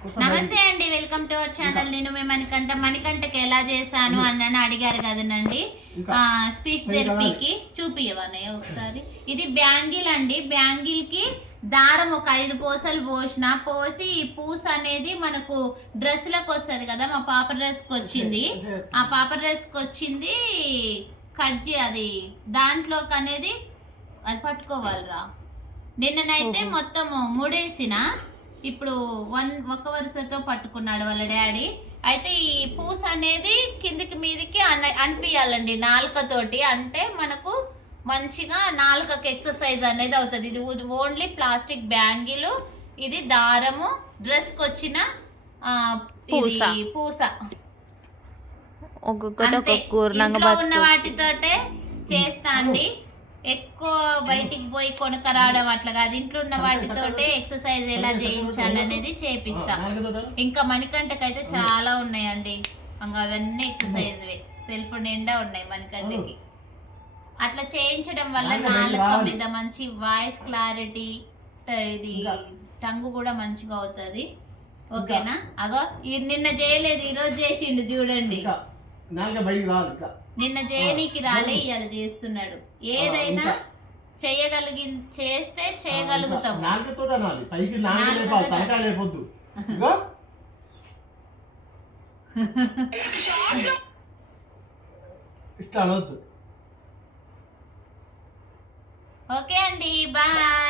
నమస్తే అండి, welcome to our channel. నేను మీ మణికంఠకి ఎలా చేశాను అని అడిగారు కదనండి. స్పీచ్ థెరపీకి చూపియవన్నయ్య ఒకసారి. ఇది బ్యాంగిల్ అండి. బ్యాంగిల్ కి దారం ఒక 5 పూసలు పోసి ఈ పూస అనేది మనకు డ్రెస్ లకు వస్తుంది కదా. మా పాప డ్రెస్ కి వచ్చింది, ఆ పాప డ్రెస్ కి వచ్చింది. కట్ అది దాంట్లోకి అనేది అది పట్టుకోవాలిరా. నిన్ననైతే మొత్తం ముడేసిన, ఇప్పుడు ఒక వరుసతో పట్టుకున్నాడు వాళ్ళ డాడీ. అయితే ఈ పూస అనేది కిందికి మీదికి అనిపించాలండి నాలుకతోటి. అంటే మనకు మంచిగా నాలుకకి ఎక్సర్సైజ్ అనేది అవుతుంది. ఇది ఓన్లీ ప్లాస్టిక్ బ్యాంగిల్, ఇది దారము, డ్రెస్కి వచ్చిన పూస. ఇంట్లో ఉన్న వాటితోటే చేస్తా అండి. ఎక్కువ బయటికి పోయి కొనుక రావడం అట్లా కాదు, ఇంట్లో ఉన్న వాటితోటే ఎక్సర్సైజ్ ఎలా చేయించాలనేది చేపిస్తా. ఇంకా మణికంఠకైతే చాలా ఉన్నాయండి, అవన్నీ ఎక్సర్సైజ్ సెల్ఫ్ నిండా ఉన్నాయి మణికంఠకి. అట్లా చేయించడం వల్ల నాలుక మీద మంచి వాయిస్ క్లారిటీ, ఇది టంగు కూడా మంచిగా అవుతుంది. ఓకేనా? అగో నిన్న చేయలేదు, ఈరోజు చేసిండు చూడండి. నిన్న చేయనీకి రాలే, ఇవాళ చేస్తున్నాడు. ఏదైనా చేస్తే చేయగలుగుతాం. ఓకే అండి, బాయ్.